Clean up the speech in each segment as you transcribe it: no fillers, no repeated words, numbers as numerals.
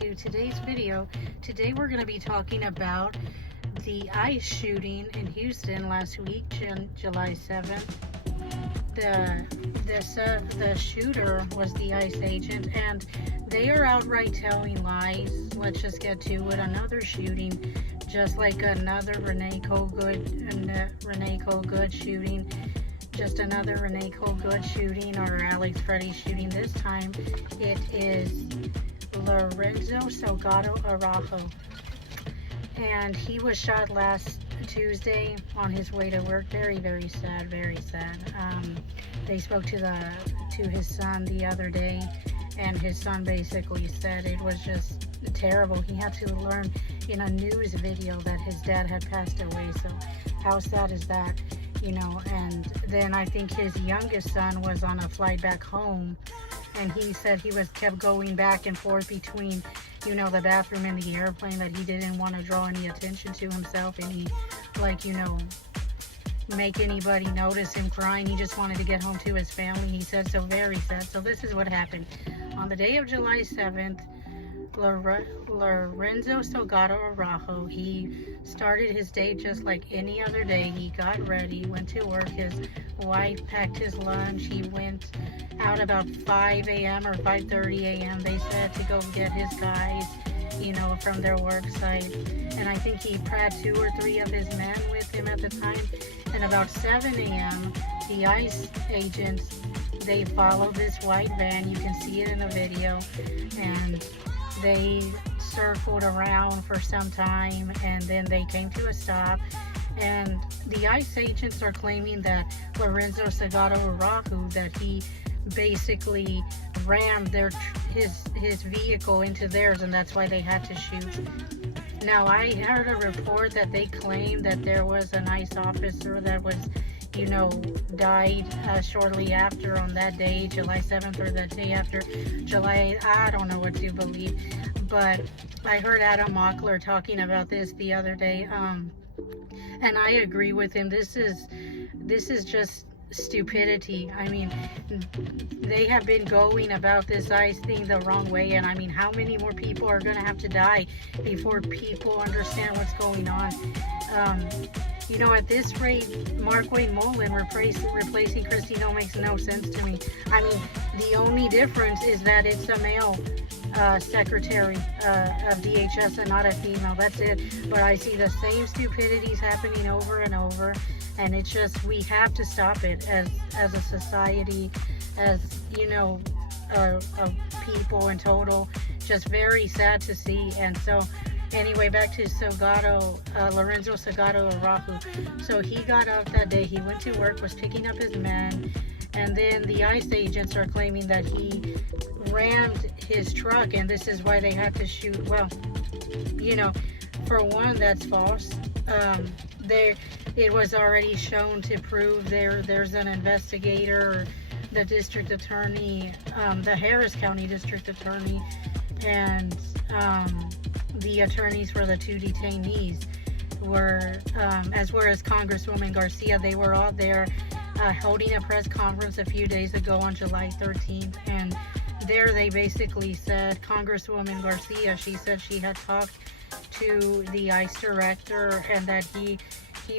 to today's video. Today we're going to be talking about the ICE shooting in Houston last week, July 7th. The shooter was the ICE agent, and they are outright telling lies. Let's just get to it. Another shooting, just like another Renee Colgood shooting. Just another Renee Colgood shooting, or Alex Freddie shooting. This time it is Lorenzo Salgado Araujo, and he was shot last Tuesday on his way to work. Very, very sad, very sad. They spoke to his son the other day, and his son basically said it was just terrible. He had to learn in a news video that his dad had passed away. So how sad is that? You know, and then I think his youngest son was on a flight back home, and he said he kept going back and forth between, you know, the bathroom and the airplane, that he didn't want to draw any attention to himself, and he, like, you know, make anybody notice him crying. He just wanted to get home to his family, he said. So very sad. So this is what happened. On the day of July 7th, Lorenzo Salgado Araujo, he started his day just like any other day. He got ready, went to work. His wife packed his lunch. He went out about 5 a.m. or 5:30 a.m. they said, to go get his guys, you know, from their work site. And I think he had 2 or 3 of his men with him at the time. And about 7 a.m. the ICE agents, they followed this white van. You can see it in the video. And they circled around for some time, and then they came to a stop. And the ICE agents are claiming that Lorenzo Salgado Araujo, that he basically rammed his vehicle into theirs, and that's why they had to shoot. Now, I heard a report that they claimed that there was an ICE officer that was, you know, died shortly after on that day, July 7th, or that day after July, I don't know what to believe. But I heard Adam Mockler talking about this the other day, and I agree with him. This is just stupidity. I mean, they have been going about this ICE thing the wrong way, and I mean, how many more people are going to have to die before people understand what's going on? You know, at this rate, Markwayne Mullin replacing Kristi Noem makes no sense to me. I mean, the only difference is that it's a male secretary of DHS and not a female. That's it. But I see the same stupidities happening over and over, and it's just, we have to stop it as a society, as, you know, a people in total. Just very sad to see. And so anyway, back to Lorenzo Salgado Araujo. So he got out that day, he went to work, was picking up his men, and then the ICE agents are claiming that he rammed his truck, and this is why they had to shoot. Well, you know, for one, that's false. It was already shown to prove there's an investigator, the district attorney, the Harris County district attorney, and the attorneys for the 2 detainees were, as well as Congresswoman Garcia. They were all there holding a press conference a few days ago on July 13th, and there they basically said, Congresswoman Garcia, she said she had talked to the ICE director, and that he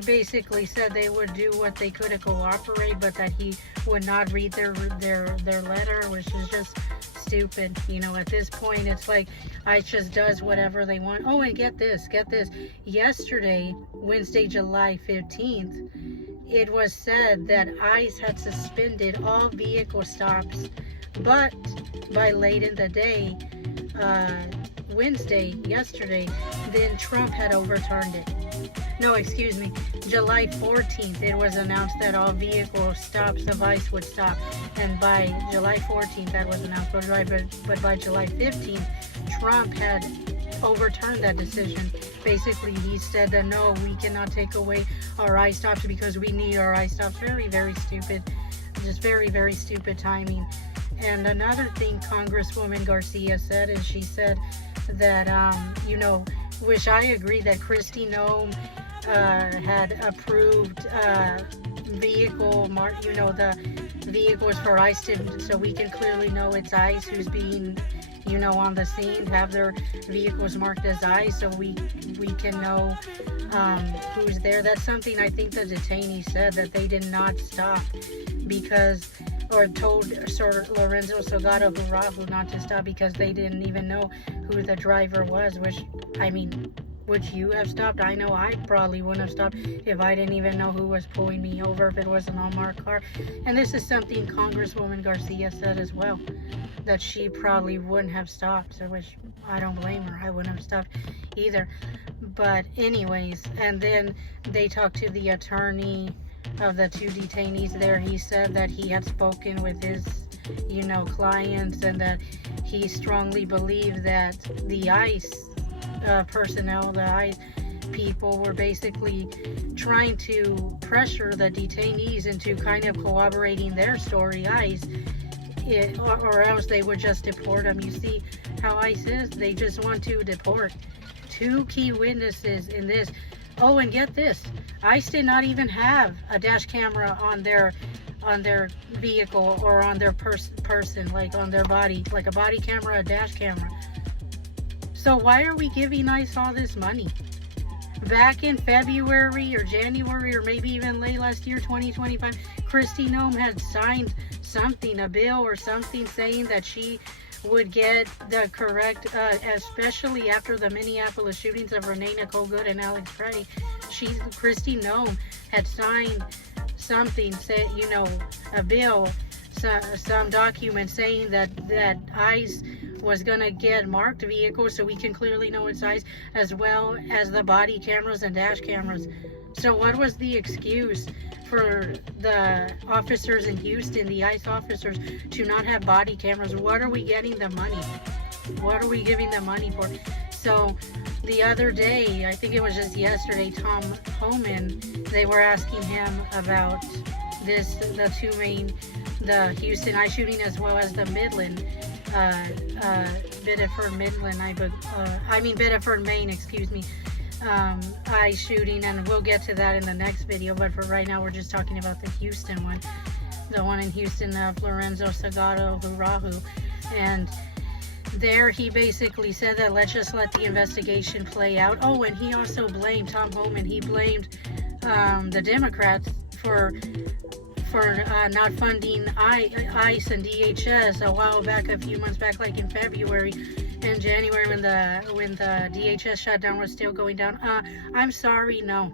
basically said they would do what they could to cooperate, but that he would not read their letter, which is just stupid. You know, at this point, it's like ICE just does whatever they want. Oh, and get this. Yesterday, Wednesday, July 15th, it was said that ICE had suspended all vehicle stops, but by late in the day, yesterday, then Trump had overturned it. No, excuse me, July 14th, it was announced that all vehicle stops of ICE would stop. And by July 14th, that was announced. But by July 15th, Trump had overturned that decision. Basically, he said that no, we cannot take away our ICE stops because we need our ICE stops. Very, very stupid. Just very, very stupid timing. And another thing Congresswoman Garcia said is, she said that, you know, which I agree, that Kristi Noem had approved vehicle, you know, the vehicles for ICE, so we can clearly know it's ICE who's being on the scene, have their vehicles marked as ICE so we can know who's there. That's something I think the detainee said, that they did not stop because, or told Sir Lorenzo Salgado Hurahu not to stop because they didn't even know who the driver was, which, I mean, would you have stopped? I know I probably wouldn't have stopped if I didn't even know who was pulling me over, if it was an unmarked car. And this is something Congresswoman Garcia said as well, that she probably wouldn't have stopped, so which I don't blame her. I wouldn't have stopped either. But anyways, and then they talked to the attorney of the two detainees there. He said that he had spoken with his clients, and that he strongly believed that the ICE personnel, the ICE people, were basically trying to pressure the detainees into kind of corroborating their story, ICE, or else they would just deport them. You see how ICE is? They just want to deport. Two key witnesses in this. Oh, and get this, ICE did not even have a dash camera on their vehicle or on their person, like on their body, like a body camera, a dash camera. So why are we giving ICE all this money? Back in February or January or maybe even late last year, 2025, Kristi Noem had signed something, a bill or something, saying that she would get the correct, especially after the Minneapolis shootings of Renee Nicole Good and Alex Freddie. Kristi Noem had signed something, a bill, some document saying that ICE was gonna get marked vehicles so we can clearly know its ICE, as well as the body cameras and dash cameras. So what was the excuse for the officers in Houston, the ICE officers, to not have body cameras? What are we getting the money? What are we giving the money for? So the other day, I think it was just yesterday, Tom Homan, they were asking him about the Houston ICE shooting, as well as the Midland, Biddeford, Maine, excuse me, ICE shooting, and we'll get to that in the next video. But for right now, we're just talking about the Houston one, the one in Houston of Lorenzo Salgado Hurahu. And there he basically said that let's just let the investigation play out. Oh, and he also blamed, Tom Homan, he blamed the Democrats for not funding ICE and DHS a while back, a few months back, like in February and January, when the DHS shutdown was still going down. I'm sorry, no.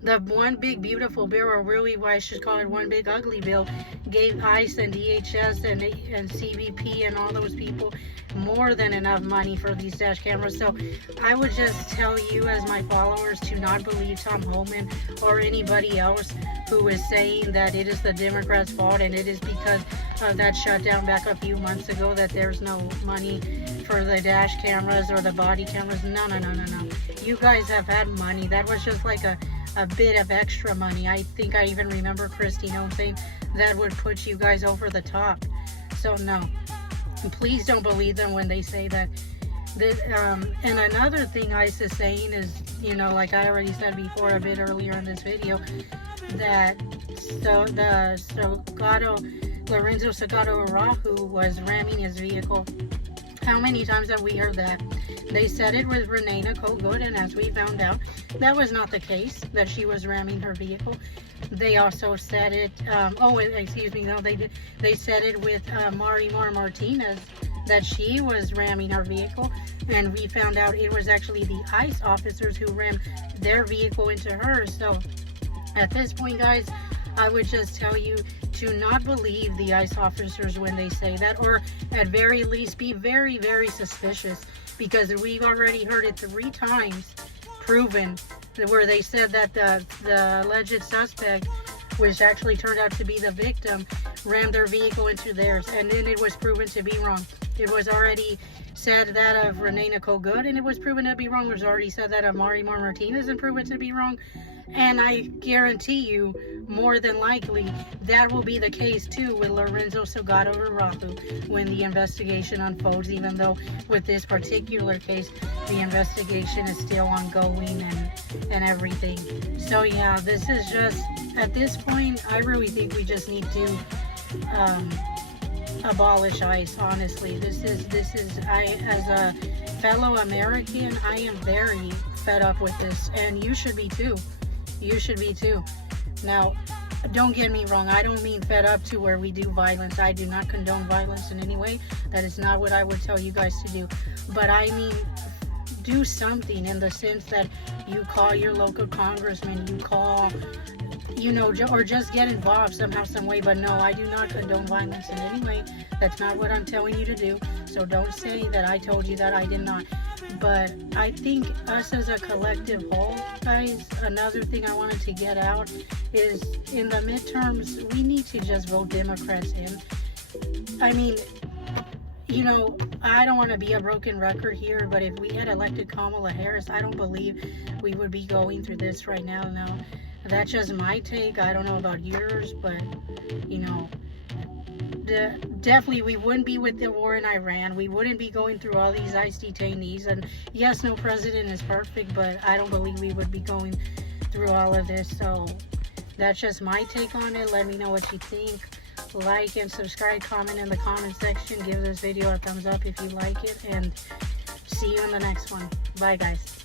The one big beautiful bill, or really why I should call it one big ugly bill, gave ICE and DHS and CBP and all those people more than enough money for these dash cameras. So I would just tell you, as my followers, to not believe Tom Homan or anybody else who is saying that it is the Democrats' fault and it is because of that shutdown back a few months ago that there's no money for the dash cameras or the body cameras. No. You guys have had money. That was just like a bit of extra money. I think I even remember Kristi Noem saying that would put you guys over the top. So no, please don't believe them when they say that. And another thing ICE is saying is, like I already said before a bit earlier in this video, that Lorenzo Salgado Hurahu was ramming his vehicle. How many times have we heard that? They said it was Renee Nicole Good, and as we found out, that was not the case, that she was ramming her vehicle. They also said it, they said it with Marimar Martinez, that she was ramming her vehicle, and we found out it was actually the ICE officers who rammed their vehicle into hers. So at this point, guys, I would just tell you to not believe the ICE officers when they say that, or at very least be very, very suspicious, because we've already heard it 3 times proven where they said that the alleged suspect, which actually turned out to be the victim, rammed their vehicle into theirs, and then it was proven to be wrong. It was already said that of Renee Nicole Good, and it was proven to be wrong. It was already said that of Marimar Martinez and proven to be wrong. And I guarantee you, more than likely, that will be the case too with Lorenzo Salgado Hurahu when the investigation unfolds, even though with this particular case, the investigation is still ongoing and everything. So yeah, this is just, at this point, I really think we just need to abolish ICE. Honestly, this is I, as a fellow American, I am very fed up with this, and you should be too. You should be too. Now, don't get me wrong, I don't mean fed up to where we do violence. I do not condone violence in any way. That is not what I would tell you guys to do. But I mean, do something in the sense that you call your local congressman, you call, you know, or just get involved somehow, some way. But no, I do not condone violence in any way. That's not what I'm telling you to do. So don't say that I told you that. I did not. But I think us as a collective whole, guys, another thing I wanted to get out is in the midterms, we need to just vote Democrats in. I mean, you know, I don't want to be a broken record here, but if we had elected Kamala Harris, I don't believe we would be going through this right now. Now, that's just my take. I don't know about yours, but, you know, definitely we wouldn't be with the war in Iran. We wouldn't be going through all these ICE detainees. And yes, no president is perfect, but I don't believe we would be going through all of this. So that's just my take on it. Let me know what you think. Like and subscribe, comment in the comment section. Give this video a thumbs up if you like it, and see you in the next one. Bye, guys.